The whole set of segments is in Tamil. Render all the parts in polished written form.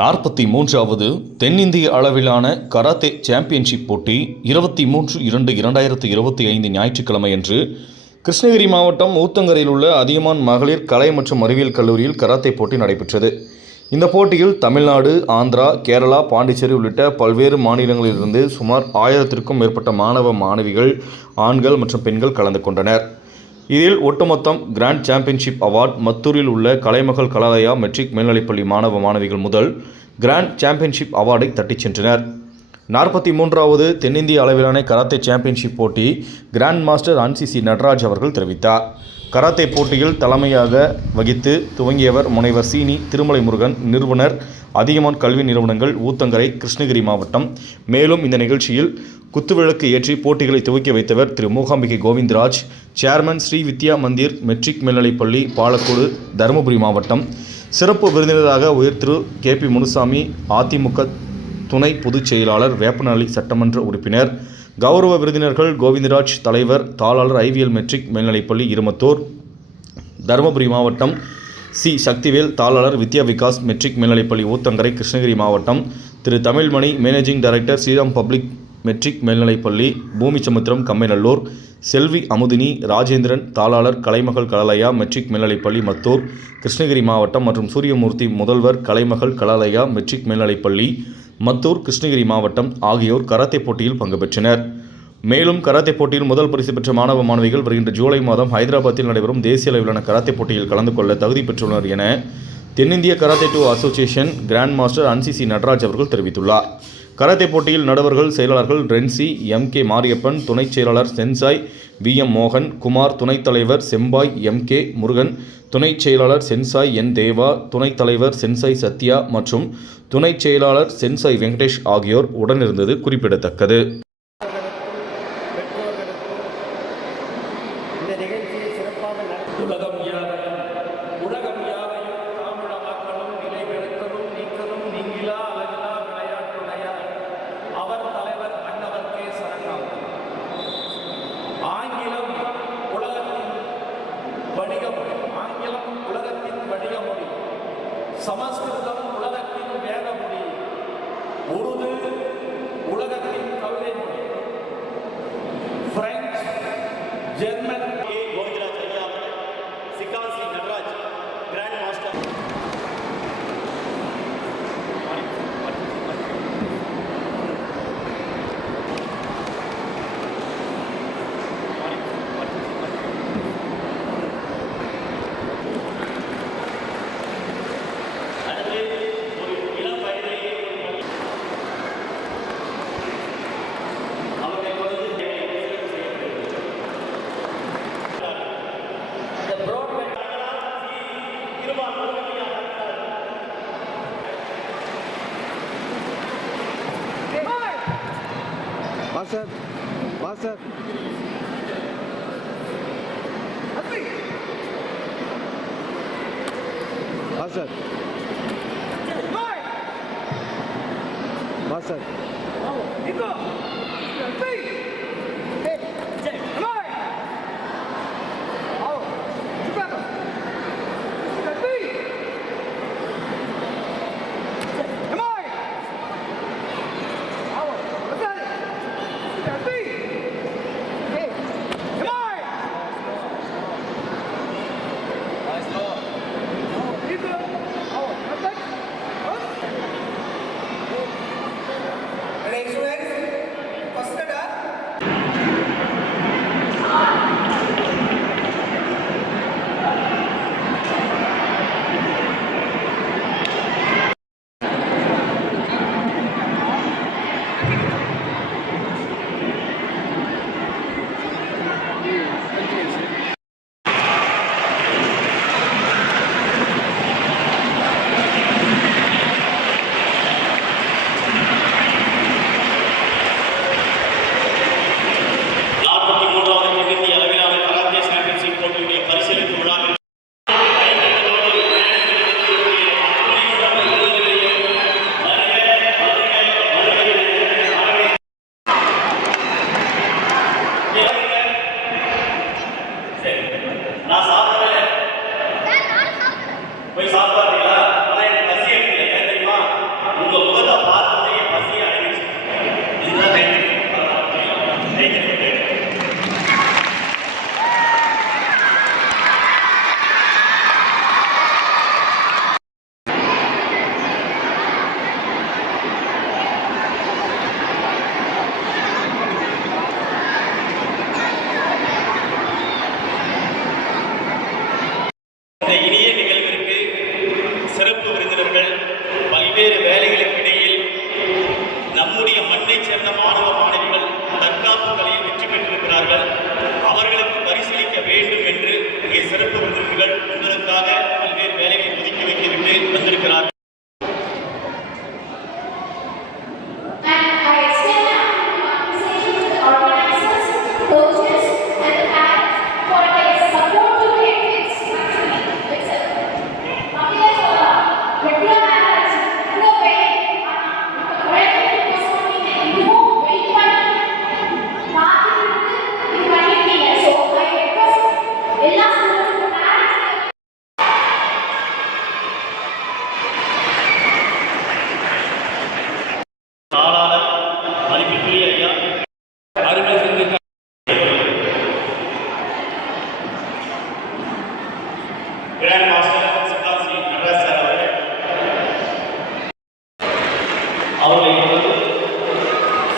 43வது தென்னிந்திய அளவிலான கராத்தே சாம்பியன்ஷிப் போட்டி 23/2/2025 ஞாயிற்றுக்கிழமையன்று கிருஷ்ணகிரி மாவட்டம் ஊத்தங்கரையில் உள்ள அதியமான் மகளிர் கலை மற்றும் அறிவியல் கல்லூரியில் கராத்தே போட்டி நடைபெற்றது. இந்த போட்டியில் தமிழ்நாடு, ஆந்திரா, கேரளா, பாண்டிச்சேரி உள்ளிட்ட பல்வேறு மாநிலங்களிலிருந்து சுமார் 1000க்கும் மேற்பட்ட மாணவ மாணவிகள், ஆண்கள் மற்றும் பெண்கள் கலந்து கொண்டனர். இதில் ஒட்டுமொத்தம் கிராண்ட் சாம்பியன்ஷிப் அவார்டு மத்தூரில் உள்ள கலைமகள் கலாலயா மெட்ரிக் மேல்நிலைப்பள்ளி மாணவ மாணவிகள் முதல் கிராண்ட் சாம்பியன்ஷிப் அவார்டை தட்டிச் சென்றனர். 43வது தென்னிந்திய அளவிலான கராத்தே சாம்பியன்ஷிப் போட்டி கிராண்ட் மாஸ்டர் அன்சிசி நடராஜ் அவர்கள் தெரிவித்தார். கராத்தே போட்டியில் தலைமையாக வகித்து துவங்கியவர் முனைவர் சீனி திருமலை முருகன், நிறுவனர் அதியமான் கல்வி நிறுவனங்கள், ஊத்தங்கரை, கிருஷ்ணகிரி மாவட்டம். மேலும் இந்த நிகழ்ச்சியில் குத்துவிளக்கு ஏற்றி போட்டிகளை துவக்கி வைத்தவர் திரு மூகாம்பிகை கோவிந்தராஜ், சேர்மன் ஸ்ரீ வித்யா மந்திர் மெட்ரிக் மேல்நிலைப்பள்ளி, பாலக்கோடு, தருமபுரி மாவட்டம். சிறப்பு விருந்தினராக உயர் திரு கே பி முனுசாமி, அதிமுக துணை பொதுச் செயலாளர், வேப்பனஹள்ளி சட்டமன்ற உறுப்பினர். கௌரவ விருந்தினர்கள் கோவிந்தராஜ், தலைவர், தாளாளர், ஐவிஎல் மெட்ரிக் மேல்நிலைப்பள்ளி, இருமத்தூர், தருமபுரி மாவட்டம். சி சக்திவேல், தாளாளர், வித்யா விகாஸ் மெட்ரிக் மேல்நிலைப்பள்ளி, ஊத்தங்கரை, கிருஷ்ணகிரி மாவட்டம். Thiru Tamilmani, managing director, Sriram public matric மேல்நிலைப்பள்ளி, பூமிச்சமுத்திரம், கம்மைநல்லூர். செல்வி அமுதினி, ராஜேந்திரன், தாளாளர், கலைமகள் கலாலயா மெட்ரிக் மேல்நிலைப்பள்ளி, மத்தூர், கிருஷ்ணகிரி மாவட்டம். மற்றும் சூரியமூர்த்தி, முதல்வர், கலைமகள் கலாலயா மெட்ரிக் மேல்நிலைப்பள்ளி, மத்தூர், கிருஷ்ணகிரி மாவட்டம் ஆகியோர் கராத்தே போட்டியில் பங்கு பெற்றனர். மேலும் கராத்தே போட்டியில் முதல் பரிசு பெற்ற மாணவ மாணவிகள் வருகின்ற ஜூலை மாதம் ஹைதராபாத்தில் நடைபெறும் தேசிய அளவிலான கராத்தே போட்டியில் கலந்து கொள்ள தகுதி பெற்றுள்ளனர் என தென்னிந்திய karate do association grand master அன்சிசி நடராஜ் அவர்கள் தெரிவித்துள்ளார். கராத்தே போட்டியில் நடுவர்கள், செயலாளர்கள் ரென்சி எம்.கே. மாரியப்பன், துணைச் செயலாளர் சென்சாய் வி.எம். மோகன் குமார், துணைத் தலைவர் செம்பாய் எம்.கே. முருகன், துணைச் செயலாளர் சென்சாய் என். தேவா, துணைத் தலைவர் சென்சாய் சத்யா மற்றும் துணைச் செயலாளர் சென்சாய் வெங்கடேஷ் ஆகியோர் உடனிருந்தது குறிப்பிடத்தக்கது. சமஸ்கிருதம் உலகத்தின் வேத மொழி, உருது உலகத்தின் கவிதை மொழி, பிரெஞ்சு, ஜெர்மன். கோவிந்தராஜ் ஐயா, சிகாசி Nataraj, grand master. Master. Master. Master. Master. Students, first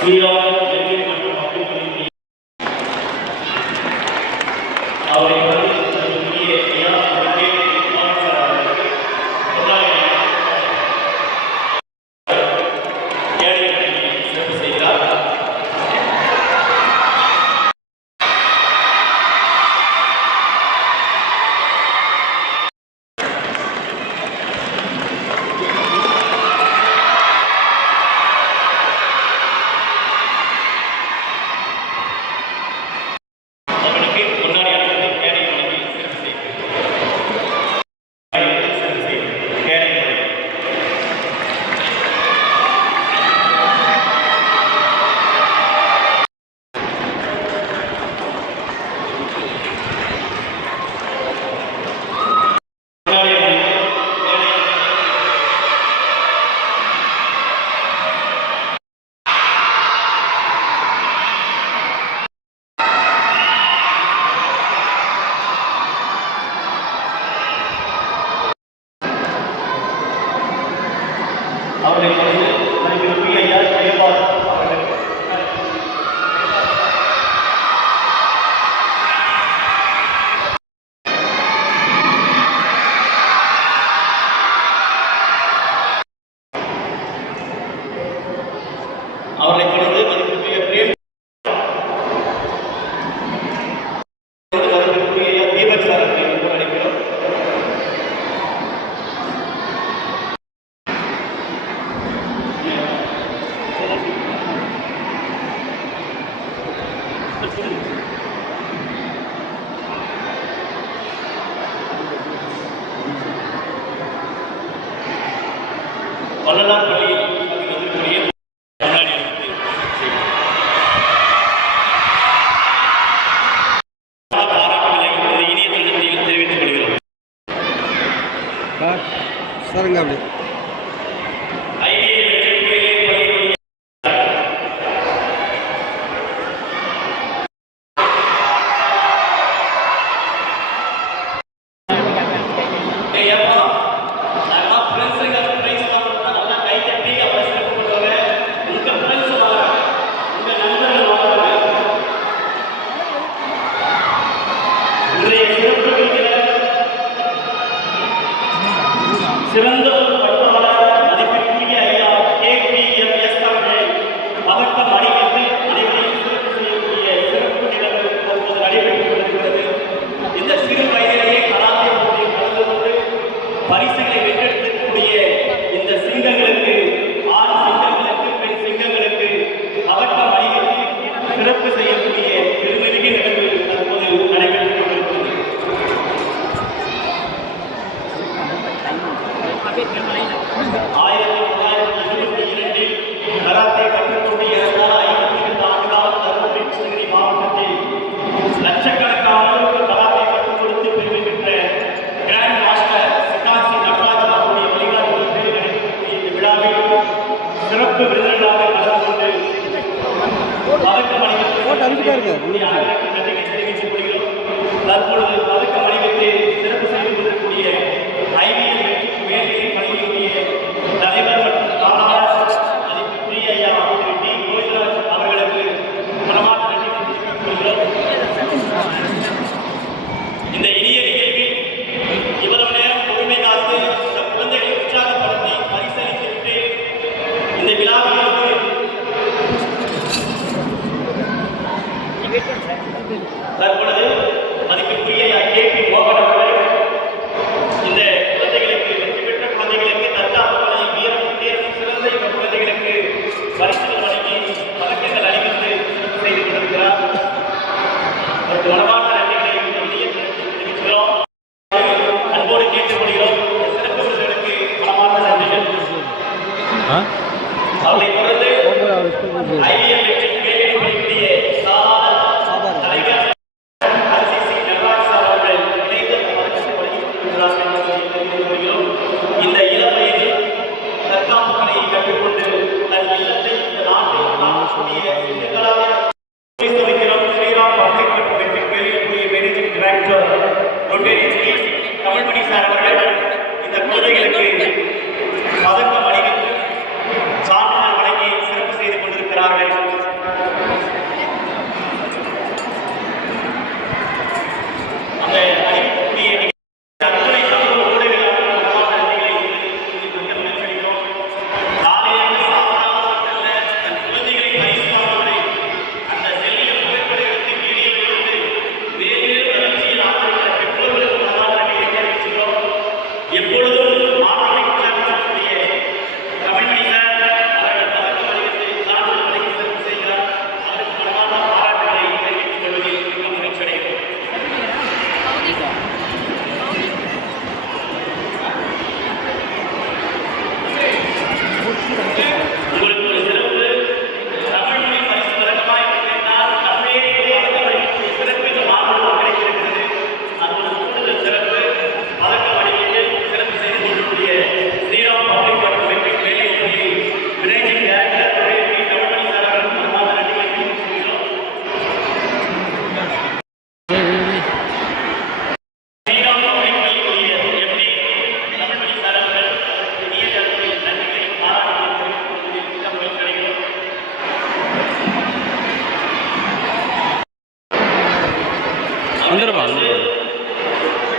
Sriram வெற்றி மற்றும் அப்துல் கலீம் அவரை முக்கிய ஐயா சிறப்பு செய்கிறார். அவர்களுக்கு முன்னாடி அனுப்பி கேடை வழங்கி சிறப்பு செய்கிறார். கேடை வழங்கி அவர்களை தொடர்ந்து மதிப்பிற்குரிய ஐயா ஜெயபால் அவர்கள் அவர்களை தொடர்ந்து மதிப்பிற்குரிய பிரேம் மதிப்பிற்குரிய ஐயா தீபக் சார் அவர்களை அழைக்கிறோம். வள்ளலார் பள்ளியில் வந்திருக்கக்கூடிய முன்னாடி இருந்து பாராட்டுகளை இந்த இனிய தருணத்தில் தெரிவித்துக் கொள்கிறோம். சரிங்க அப்படி ஐடிஐ வெற்றிக்குரிய சிறந்த ஒரு பண்பாளர் மதிப்பிற்குரிய ஐயா KPMS அவர்கள் பதக்கம் அணிவித்து அனைவரையும் சிறப்பு செய்யக்கூடிய சிறப்பு நிகழ்வு தற்போது நடைபெற்றுக் கொண்டிருக்கிறது. இந்த சிறு வயதிலேயே கராத்தே போட்டியில் கலந்து கொண்டு பரிசுகளை வென்றெடுக்கக்கூடிய இந்த சிங்கங்களுக்கு, ஆண் சிங்கங்களுக்கு, பெண் சிங்கங்களுக்கு பதக்கம் அணிவித்து சிறப்பு செய்யக்கூடிய பெருமைமிகு நிகழ்வு தற்போது நடைபெற்றுக் கொண்டிருக்கிறது. 1922 கராத்தே கற்றுக்கொண்டு ஏறத்தாழ 52 ஆண்டுகாலம் தருமபுரி கிருஷ்ணகிரி மாவட்டத்தில் லட்சக்கணக்கானோருக்கு கராத்தே கற்றுக் கொடுத்து பெருமை பெற்ற கிராண்ட் மாஸ்டர் சிகாசி நடராஜ் அவருடைய வழிகாட்டுதல் பேரில் நடைபெறக்கூடிய இந்த விழாவில் சிறப்பு விருந்தினராக கலந்து கொண்டு பதக்கம் அணிவித்து நன்றிகளை தெரிவித்துக் கொள்கிறோம். தற்பொழுது பதக்கம் அணிவித்து சிறப்பு செய்து கொண்டிருக்கூடிய ஐவிஎல் வெற்றி மேல்நிலை பள்ளியினுடைய தலைவர் மற்றும் தாளாளர் மதிப்பிற்குரிய ஐயா திரு டி. கோவிந்தராஜ் அவர்களுக்கு மனமார்ந்த நன்றிகளை தெரிவித்துக் கொள்கிறோம். இந்த இனிய நிகழ்வில் இவ்வளவு நேரம் பொறுமை காத்து இந்த குழந்தைகளை உற்சாகப்படுத்தி பரிசளித்துவிட்டு இந்த விழாவிலிருந்து தற்பொழுது மதிப்பிற்குரிய ஐயா KP மோகன் அவர்கள் இந்த குழந்தைகளுக்கு வெற்றி பெற்ற குழந்தைகளுக்கு தற்காப்பு கலை வீரம் தேர்வும் சிறந்த இந்த குழந்தைகளுக்கு பரிசுகள் வழங்கி பதக்கங்கள் அணிவித்து செய்து கொண்டிருக்கிறார். அவருக்கு மனமார்ந்த நன்றிகளை தெரிவிக்கிறோம். அன்போடு கேட்டுக்கொள்கிறோம். சிறப்பு விருதுகளுக்கு மனமார்ந்த நன்றிகள். அவரை தொடர்ந்து ஐவிஎல் வெற்றி மேல்நிலை பள்ளியினுடைய சாதாரண தலைவர் RCC நடராஜ் சார் அவர்கள் இணைந்து பதக்கத்தை வழங்கியிருக்கிறார்கள் என்பதை தெரிவித்துக் கொள்கிறோம். இந்த இளம் வயதில் தற்காப்பு கலையை கற்றுக்கொண்டு தன் இல்லத்தை இந்த நாட்டை காக்கக்கூடிய சிங்கங்களாக வைக்கிறோம். ஸ்ரீராம் பப்ளிக் மற்றும் வெற்றி மேல்நிலைப்பள்ளி மேனேஜிங் டைரக்டர் ரொட்டேரி கமல்மணி சார் அவர்கள் இந்த குழந்தைகளுக்கு பதக்கம் அணிவித்து சான்றிதழ் வழங்கி சிறப்பு செய்து கொண்டிருக்கிறார்கள்.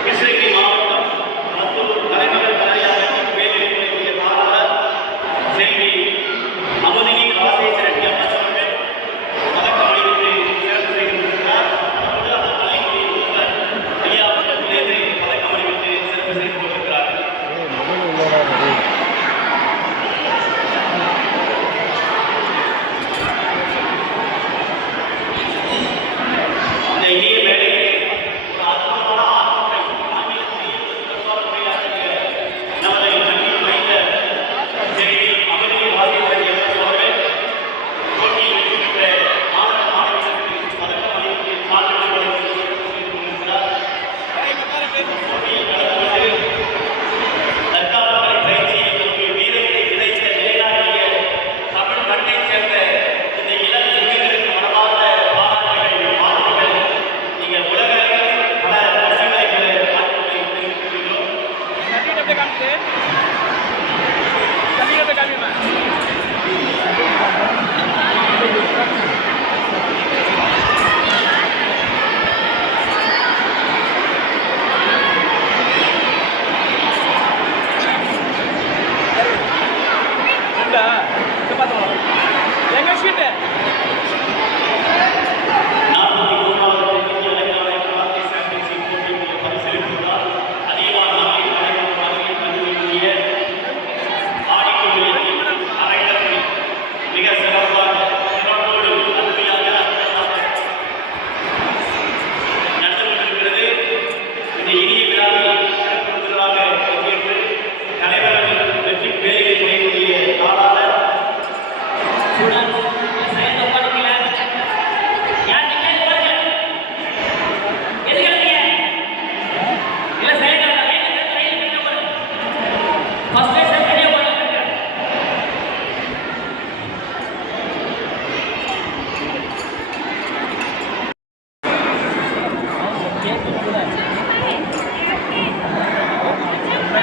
கிருஷ்ணகிரி மாவட்டம் மத்தூர் தலைநகர் கலையாளர் வேலைநிலைய மாணவர் செல்வி அமுதினி ராசேந்திரன் எம்எஸ் அவர்கள் பதக்கம் அளித்து சிறப்பு செய்திருக்கிறார். அப்பொழுது அந்த கலைக்குழு முதல்வர் ஐயா அவர்களிலிருந்து பதக்கம் அளித்து சிறப்பு செய்து கொண்டிருக்கிறார். இந்த இனிய வேலையை ஒரு அற்புதமான ஆர்வத்தை ஆங்கிலத்தில் சிறப்பான உரையாற்றிய நமது மண்ணில் வைத்த செல்வி அமுதினி ராசேந்திரன் எம்எஸ் அவர்கள் போட்டியில் வெற்றி பெற்ற மாணவ மாணவிகளுக்கு பதக்கம் அளித்து சான்றிதழ்களை செய்து கொண்டிருக்கிறார். போட்டியில் கலந்து கொண்டு தற்காப்புக்கலை பயிற்சியில் தன்னுடைய வீரத்தை விதைத்த நிலைநாட்டிய தமிழ் மண்ணைச் சேர்ந்த இந்த இளம் சிங்கங்களுக்கு மனமார்ந்த பாராட்டுகள், வாழ்த்துக்கள். நீங்கள் உலக அளவில் பல பட்டங்களை பெற வாழ்த்துக்களை தெரிவித்துள்ளோம். எங்க ஷீட்டு 43வது இந்திய அளவிலான கராத்தே சாம்பியன்ஷிப் போட்டியில் பரிசீலித்துள்ளார். அதிகமான நாளில் நடைபெறும் அறிவியல் கல்லூரியினுடைய ஆடிட்டோரியத்தில் அரங்கத்தில் மிக சிறப்பாக சிறப்போடு அருமையாக நடந்து கொண்டிருக்கிறது. இந்த இனிய விழாவில் சிறப்பு விருந்தினராக பங்கேற்று தலைவர்கள் வெற்றி பேரில் செய்யக்கூடிய நாளாளர்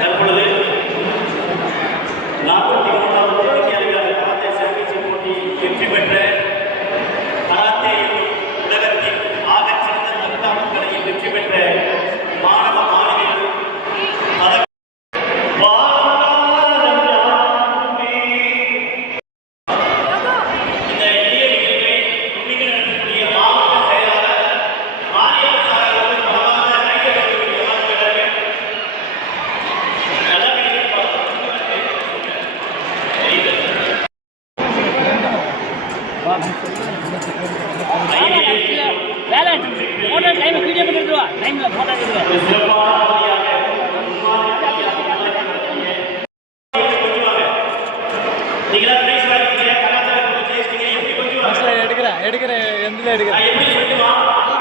தற்பொழுது 43வது இந்திய அளவிலான கராத்தே சாம்பியன்ஷிப் போட்டியில் வெற்றி பெற்ற கராத்தே உலகத்தின் ஆகச்சிறந்த தற்காப்பு கலையில் வெற்றி பெற்ற மாணவ மாணவிகள் இந்த எளிய நிகழ்வை முன்னின்று நடத்தக்கூடிய மாவட்ட செயலாளர் மாநில சாரர்கள் மனமார்ந்த கையெழுத்துடைய வாழ்த்துக்கள். வேலை போட்டோ டைம் வீடியோ பண்ணிடுவா டைம்ல போட்டோ எடுத்துருவா எடுக்கிறேன் எந்தில் எடுக்கிறேன்.